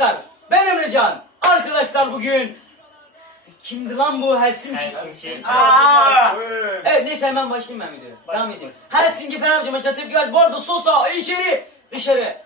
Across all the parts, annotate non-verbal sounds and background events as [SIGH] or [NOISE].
arkadaşlar ben Emrecan. Arkadaşlar bugün kimdi lan bu Helsinki? Helsinki. Aa! Evet neyse hemen başlayayım ben videoya. Devam edeyim. Helsinki Fenerbahçe maçına tepki verdi. Bu arada Sosa içeri dışarı.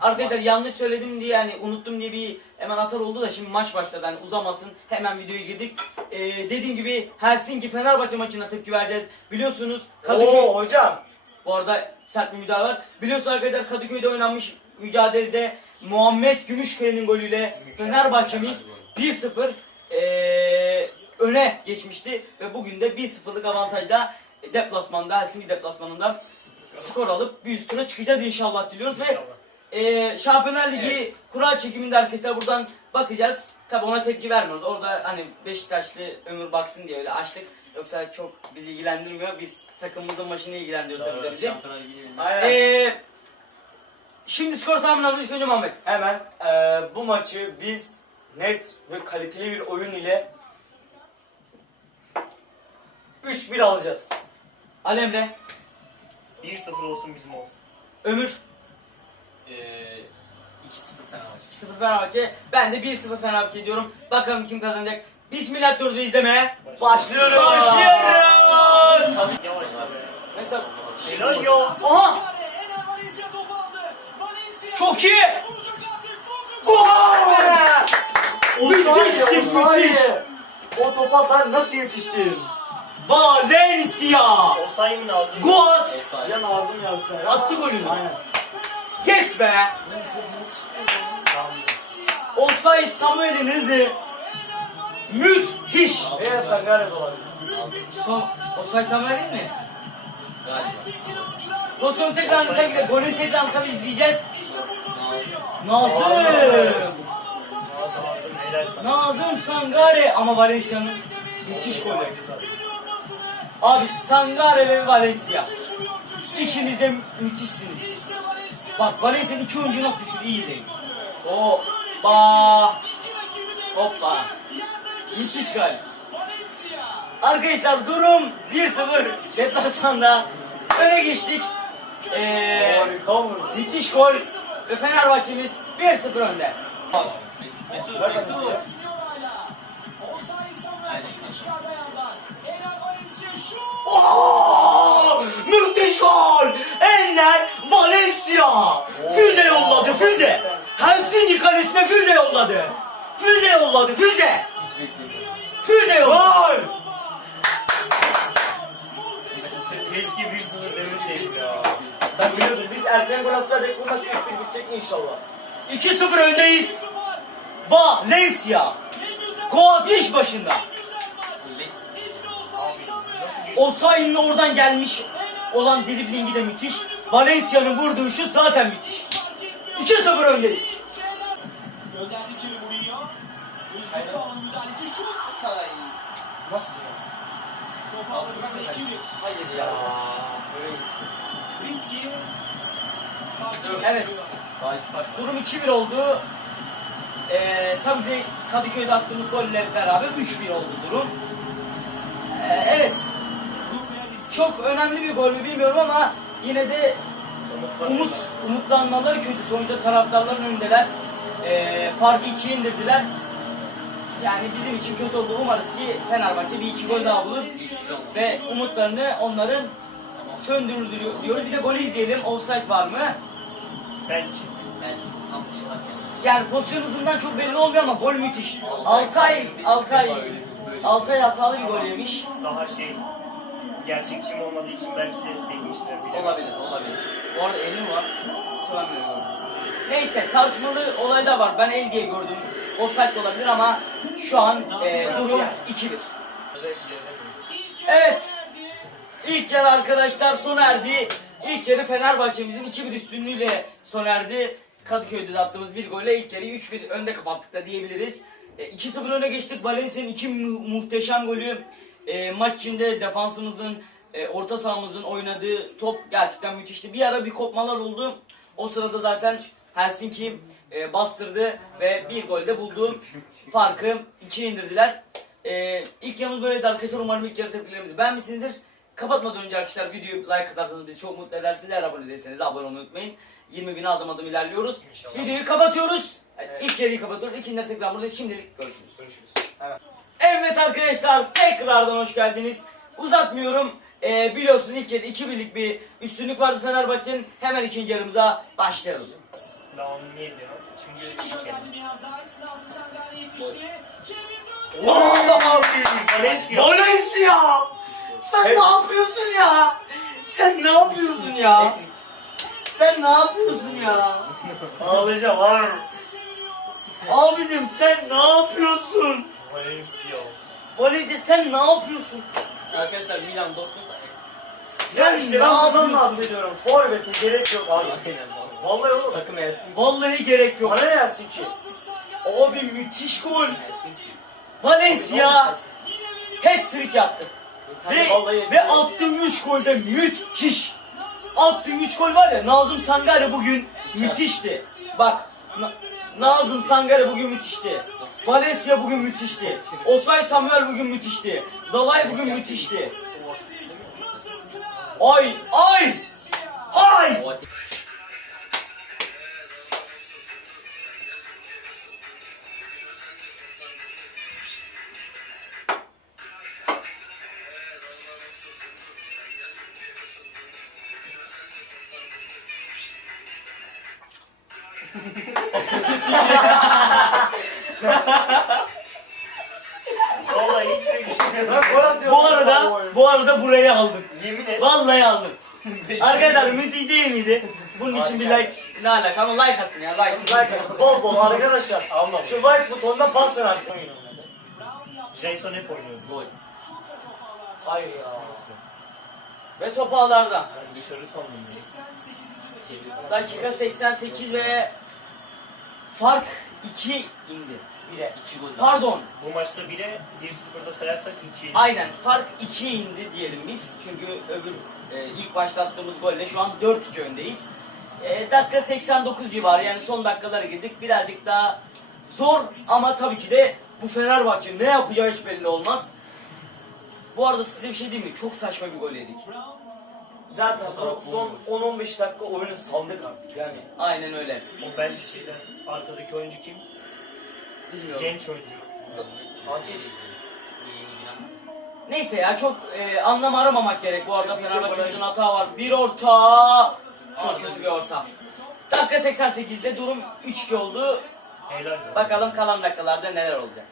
Arkadaşlar yanlış söyledim diye yani unuttum diye bir hemen atar oldu da şimdi maç başladı hani uzamasın hemen videoya girdik. Ee, dediğim gibi Helsinki Fenerbahçe maçına tepki vereceğiz. Biliyorsunuz Kadıköy Oo hocam. bu arada sert bir müdahale var. Biliyorsunuz arkadaşlar Kadıköy'de oynanmış mücadelede Muhammed Gümüşkaya'nın golüyle. Fenerbahçe'miz 1-0 eee, öne geçmişti ve bugün de 1-0'lık avantajla deplasmanda Helsinki deplasmanında skor alıp bir üst tura çıkacağız inşallah diliyoruz ve İnşallah. eee Şampiyonlar Ligi Evet. kura çekiminde arkadaşlar buradan bakacağız. Tabi ona tepki vermiyoruz. Orada hani Beşiktaşlı ömür baksın diye öyle açtık. Yoksa çok bizi ilgilendirmiyor. Biz takımımızın maçını ilgilendiriyor tabii de bizi. Ee, şimdi skor tahmini alıyoruz ilk önce Muhammed. Hemen eee, bu maçı biz net ve kaliteli bir oyun ile 3-1 alacağız. Ali Emre, 1-0 olsun bizim olsun. Ömür, Ee, 2-0 Fenerbahçe. 2-0 Fenerbahçe. Ben de 1-0 Fenerbahçe diyorum. Bakalım kim kazanacak. Bismillah diyoruz ve izlemeye. Başlıyoruz. Başlıyoruz. Yavaş abi. Mesela Helal ya. Aha! Çok iyi. Gol! Müthişsin müthiş. O topa sen nasıl yetiştin? Valencia. Osayi'nin ağzını. Gol! Yan ağzım yazsa. ya. Attı golünü. Aynen. Yes be. Osay Samuel'in hızı müthiş. Eğer sen gayret olabilir. Son Osay Samuel değil mi? Galiba. Pozisyonu tekrar de golün tekrar tabii izleyeceğiz. Nazım. Nazım. Sangare ama Valencia'nın müthiş golü. Abi Sangare ve Valencia. İkiniz de müthişsiniz. Bak Valencia'nın iki oyuncu nasıl düşürdü iyi izleyin. Hoppa. Hoppa. Müthiş gol. Arkadaşlar durum 1-0 deplasmanda öne geçtik. Ee, müthiş gol ve Fenerbahçe'miz 1-0 önde. Mesut. Ver Mesut. bana Oo! Müthiş gol! Enner Valencia! Füze yolladı füze! Helsinki kalesine füze yolladı! Füze yolladı füze! Füze yolladı! Keşke 1-0 demeseydik ya. Ben biliyordum biz erken gol atsaydık bu maç 3-1 bitecek inşallah. 2-0 öndeyiz. Valencia! Gol iş başında. 5-0. Osayi'nin oradan gelmiş olan driblingi de müthiş. Valencia'nın vurduğu şut zaten müthiş. 2-0 öndeyiz. Gönderdi içeri Mourinho. Özgür Sağlı'nın müdahalesi şut. Nasıl ya? Top Altına aldı mı 2-1. Hayır ya. Evet. Fark var. Durum 2-1 oldu. Ee, tabii ki Kadıköy'de attığımız golle beraber 3-1 oldu durum. Ee, evet. Çok önemli bir gol mü bilmiyorum ama yine de umut umutlanmaları kötü. Sonuçta taraftarların önündeler. Ee, farkı ikiye indirdiler. Yani bizim için kötü oldu. Umarız ki Fenerbahçe bir iki gol daha bulur. Ve umutlarını onların söndürür diyor- diyoruz. Bir de golü izleyelim. Offside var mı? Belki. Ben tam bir şey var Yani pozisyon hızından çok belli olmuyor ama gol müthiş. Altay, Altay, Altay hatalı bir gol yemiş. Saha şey. Gerçekçi mi olmadığı için belki de sevmiştir. bilemem. Olabilir, olabilir. Bu arada el mi var? Hatırlamıyorum. Neyse tartışmalı olay da var. Ben el diye gördüm. Offside de olabilir ama şu an e, durum 2-1. Evet. İlk yarı arkadaşlar sona erdi. İlk yarı Fenerbahçe'mizin 2-1 üstünlüğüyle sona erdi. Kadıköy'de de attığımız bir golle ilk yarıyı 3-1 önde kapattık da diyebiliriz. E, 2-0 öne geçtik. Valencia'nın iki mu- muhteşem golü. E, maç içinde defansımızın, e, orta sahamızın oynadığı top gerçekten müthişti. Bir ara bir kopmalar oldu. O sırada zaten Helsinki e, bastırdı ve bir golde buldu. Farkı ikiye indirdiler. E, ilk yarımız böyleydi arkadaşlar. Umarım ilk yarı tepkilerimizi beğenmişsinizdir. Kapatmadan önce arkadaşlar videoyu like atarsanız bizi çok mutlu edersiniz. Eğer abone değilseniz de abone olmayı unutmayın. 20 bin adım adım ilerliyoruz. İnşallah. Videoyu kapatıyoruz. Evet. İlk yarıyı kapatıyoruz. İkincide tekrar buradayız. Şimdilik görüşürüz. Görüşürüz. Evet. Evet arkadaşlar tekrardan hoş geldiniz. Uzatmıyorum. Ee, biliyorsun ilk yarı 2 birlik bir üstünlük vardı Fenerbahçe'nin. Hemen ikinci yarımıza başlayalım. La onu niye diyor? Çünkü. Nazım Sangare yetişti. Çevirdi. Valencia. Valencia! Sen ne yapıyorsun ya? Sen ne yapıyorsun ya? Sen ne yapıyorsun ya? Ağlayacağım var. Abicim sen ne yapıyorsun? Valencia. Valencia sen ne yapıyorsun? Arkadaşlar Milan Dortmund. Ya Sen işte ne ben bundan yapıyorsun? bahsediyorum. Forvet'e gerek yok abi. Vallahi oğlum. Takım elsin. Vallahi gerek yok. Bana ne yersin ki? Abi müthiş gol. Valencia hat-trick yaptı. Ve, ve attığı 3 golde müthiş. Attığı 3 gol var ya Nazım Sangare bugün müthişti. Bak Na- Nazım Sangare bugün müthişti. Valencia bugün müthişti. Osay Samuel bugün müthişti. Zalay bugün müthişti. Ay ay ay. Vallahi hiçbir şey. Atıyorum. Bu arada bu arada burayı aldım. Yemin et. Vallahi aldım. [LAUGHS] Arkadaşlar müthiş değil miydi? Bunun için bir like ne alaka ama like atın ya like. Like bol bol arkadaşlar. Allah'ım. Şu like butonuna basın artık. Jason hep oynuyor. Gol. Hayır ya. Ve top ağlardan. Ben dışarı sandım. Dakika 88 ve fark 2 indi. Bire. İki gol. Pardon. Bu maçta 1'e 1-0'da sayarsak 2'ye. Aynen fark 2 indi diyelim biz. Çünkü öbür e, ilk başlattığımız golle şu an 4-2 öndeyiz. E, dakika 89 civarı yani son dakikalara girdik. Birazcık daha zor ama tabii ki de bu Fenerbahçe ne yapacağı hiç belli olmaz. Bu arada size bir şey diyeyim mi? Çok saçma bir gol yedik. Zaten bu son 10-15 dakika oyunu saldık artık yani. Aynen öyle. O ben şeyden arkadaki oyuncu kim? Bilmiyorum. Genç oyuncu. Fatih. Neyse ya çok e, anlam aramamak gerek bu arada Fenerbahçe'nin hata var. Bir orta. Çok kötü bir orta. Dakika 88'de durum 3-2 oldu. Helal. Bakalım kalan dakikalarda neler olacak.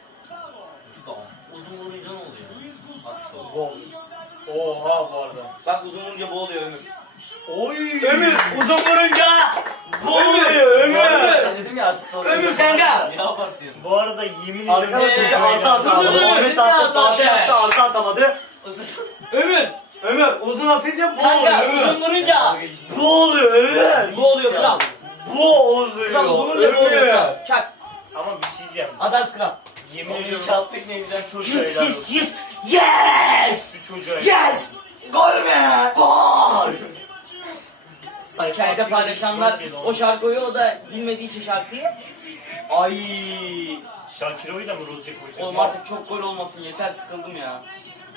Mustafa. Uzun vurunca ne oluyor? Gol. Oha bu arada. Bak uzun vurunca bu oluyor Ömür. Oy. Ömür uzun vurunca bu oluyor Ömür. Ben dedim ya asist oluyor. Ömür kanka. Ne abartıyorsun? Bu arada yemin ederim. Arkadaşlar bir arda atamadı. Muhammed attı. dur. attı. Arda atamadı. Ömür. Ömür uzun atınca bu Kanka oluyor. uzun Ömür. vurunca Bu oluyor Ömür. bu oluyor kral. Bu oluyor. Kral uzun vurunca bu oluyor Ömür. kral. Çak. Ama bir şey diyeceğim. Adam kral. Yemin ediyorum. iki attık ne güzel çocuğa Yes helal yes olsun. yes. Yes. Şu çocuğa. Yes. Gol be. Gol. Hikayede paylaşanlar gol o şarkıyı o da bilmediği için şarkıyı. Ay. Şakiro'yu da mı Rusya koyacak? Oğlum artık çok gol olmasın yeter sıkıldım ya.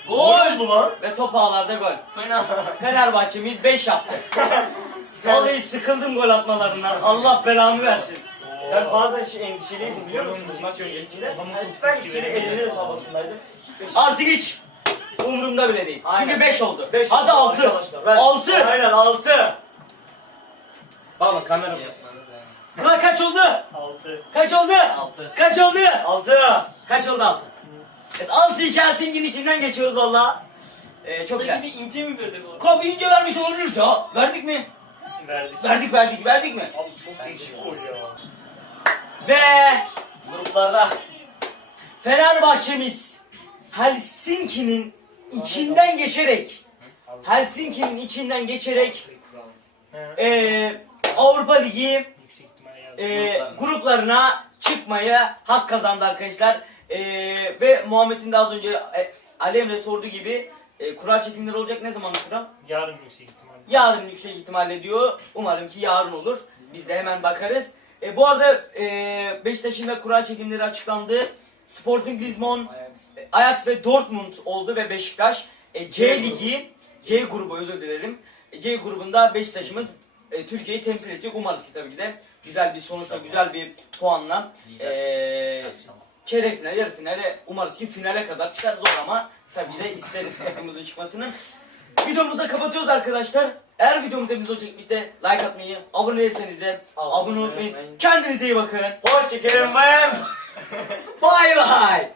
Gol oldu lan. Ve top ağlarda gol. Fenerbahçe'miz 5 yaptı. [LAUGHS] Vallahi sıkıldım gol atmalarından. Allah belamı versin. Ben bazen şey endişeliydim biliyor musunuz maç öncesinde. Ben ikili eleniriz havasındaydım. Artık hiç umurumda bile değil. Aynen. Çünkü 5 oldu. Beş Hadi oldu 6. arkadaşlar. Ben- 6. Aynen 6. Bak kamera. Ulan kaç oldu? 6. Kaç oldu? Altı. Kaç oldu? 6. Kaç oldu 6? Evet 6'yı Helsingin içinden geçiyoruz valla. Ee, çok güzel. bir ince mi verdi bu? Kapı ince vermiş olabiliriz ya. Verdik mi? Verdik. Verdik verdik verdik mi? Abi çok değişik gol ya. Ve Gruplarda. Fenerbahçe'miz Helsinki'nin içinden geçerek Helsinki'nin içinden geçerek eee Avrupa Ligi eee, gruplarına çıkmaya hak kazandı arkadaşlar. Eee, ve Muhammed'in de az önce e, Ali Emre sorduğu gibi e, kura çekimleri olacak ne zaman kura? Yarın yüksek ihtimalle. Yarın yüksek ihtimalle diyor. Umarım ki yarın olur. Biz de hemen bakarız. E, bu arada e, Beşiktaş'ın da kura çekimleri açıklandı. Sporting Lisbon, e, Ajax ve Dortmund oldu ve Beşiktaş e, C ligi, C grubu özür dilerim. E, C grubunda Beşiktaş'ımız e, Türkiye'yi temsil edecek. Umarız ki tabii ki de güzel bir sonuçla, güzel bir puanla e, çeyrek final, yarı finale umarız ki finale kadar çıkarız o ama tabii de isteriz takımımızın çıkmasını. Videomuzu da kapatıyoruz arkadaşlar. Eğer videomuz hepinize hoşuna gitmişse like atmayı, abone değilseniz de Abone abone olmayı. Kendinize iyi bakın. Hoşçakalın. Bye. Bay bay.